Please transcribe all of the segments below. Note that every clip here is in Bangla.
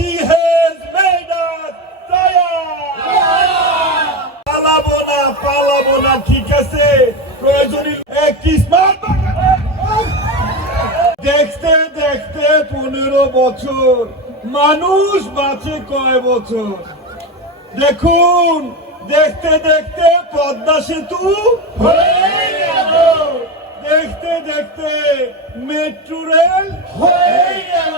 She has made us triumph! পালাবো না পালাবো না, ঠিক আছে? প্রয়োজনীয় স্মার্ট দেখতে দেখতে পনেরো বছর। মানুষ বাঁচে কয় বছর? দেখুন, দেখতে দেখতে পদ্মা সেতু হয়ে দেখতে দেখতে মেট্রো রেল হয়ে গেল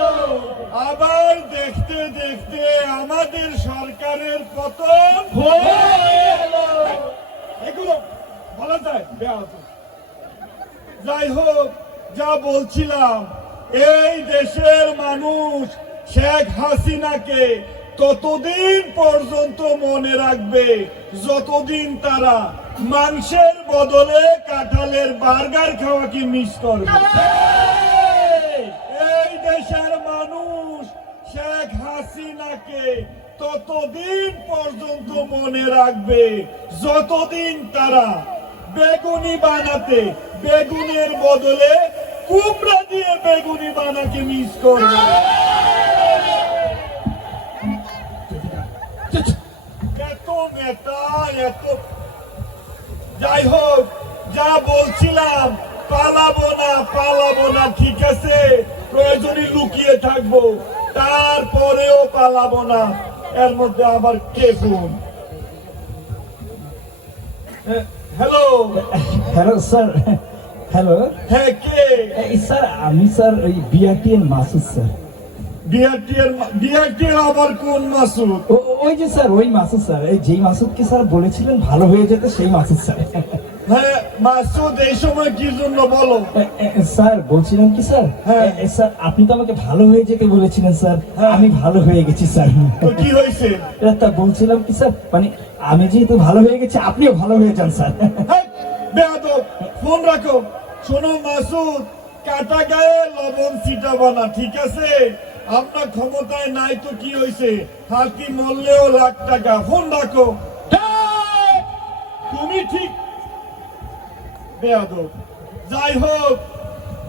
আবার দেখতে দেখতে আমাদের সরকারের পতন হয়ে গেল এগুলো বলা যায়। যাই হোক, যা বলছিলাম, এই দেশের মানুষ শেখ হাসিনাকে ততদিন পর্যন্ত মনে রাখবে? যতদিন তারা মাংসের বদলে কাঁঠালের বার্গার খাওয়াকে মিস করবে? এই দেশের মানুষ শেখ হাসিনাকে ততদিন পর্যন্ত মনে রাখবে যতদিন তারা বেগুনি বানাতে বেগুনের বদলে কুমড়া দিয়ে বেগুনি বানাকে মিস করবে। যা বলছিলাম পালাবো না পালাবো না ঠিক আছে? প্রয়োজনে লুকিয়ে থাকব তারপরেও পালাবো না। এর মধ্যে আবার কে phone hello? Hello sir. Hello? হ্যাঁ কে? এই স্যার আমি স্যার ওই বিআরটি এর মাসুদ স্যার। আবার কোন মাসুদ? ওই যে স্যার ওই মাসুদ স্যার। এই যেই মাসুদকে স্যার বলেছিলেন ভালো হয়ে যেতে সেই মাসুদ স্যার। হ্যাঁ মাসুদ এই সময় কি জন্য বলো? স্যার বলছিলাম কি স্যার? হ্যাঁ। স্যার আপনি তো আমাকে ভালো হয়ে যেতে বলেছিলেন স্যার। হ্যাঁ। আমি ভালো হয়ে গেছি স্যার। তো কি হয়েছে? তা বলছিলাম কি স্যার মানে আমি যেহেতু ভালো হয়ে গেছি আপনিও ভালো হয়ে যান স্যার। বেয়াদব, ফোন রাখো। শোনো মাসুদ কাটা গায়ে লবণ ছিটাবা না ঠিক আছে? আপনার ক্ষমতায় নাই তো কি হয়েছে? হাতি মরলেও লাখ টাকা। ফোন রাখো। তুমি ঠিক বেয়াদব। যাই হোক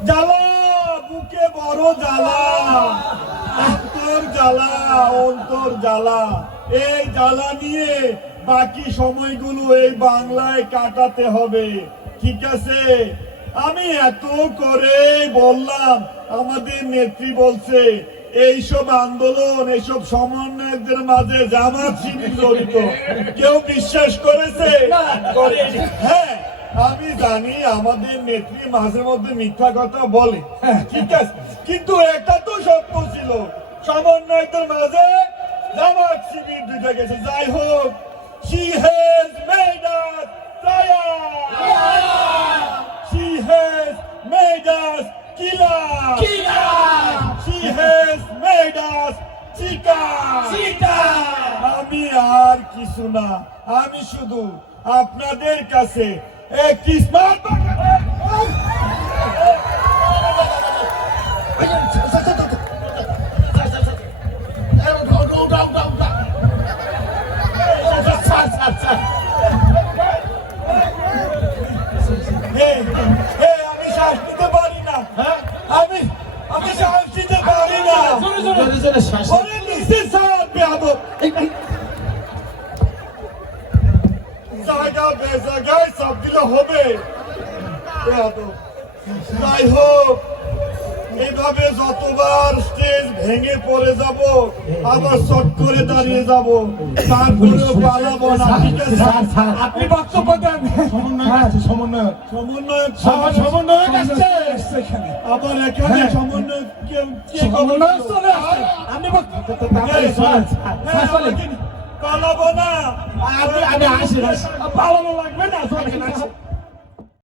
জ্বালা বুকে বড় জ্বালা অন্তর জ্বালা অন্তর জ্বালা। এই জ্বালা নিয়ে বাকি সময়গুলো এই বাংলায় কাটাতে হবে। ঠিক আছে? আমি এত করে বললাম আমাদের নেত্রী বলছে এইসব আন্দোলন এইসব সমন্বয়কদের মাঝে জামাত শিবির জড়িত। কেউ বিশ্বাস করেছে? করেছে। হ্যাঁ আমি জানি আমাদের নেত্রী মাঝে মধ্যে মিথ্যা কথা বলে। ঠিক আছে। কিন্তু এটা তো সত্য ছিল। সমন্বয়কদের মাঝে জামাত শিবির দুইটা গেছে। যাই হোক she has made us triumph she has made us killer she has made us চিকা আমি আর কিছু না। আমি শুধু আপনাদের কাছে স্মার্ট আমি শ্বাস নিতে পারি না। আমি আমি শ্বাস নিতে পারি না। জায়গা বেজায়গায় সব দিলে হবে। যাই হোক এইভাবে যতবার স্টেজ ভেঙে পড়ে যাব আবার শট করে দাঁড়িয়ে যাব তারপরেও পালাবো না ঠিক আছে? আপনি বক্তব্য দেন। সমন্বয় সমন্বয় সমন্বয় আবার এখানে হ্যাঁ। সমন্বয় কে সমন্বয় চলে? আপনি বক্তব্য পালাবো না আমি আসি পালানো লাগবে না।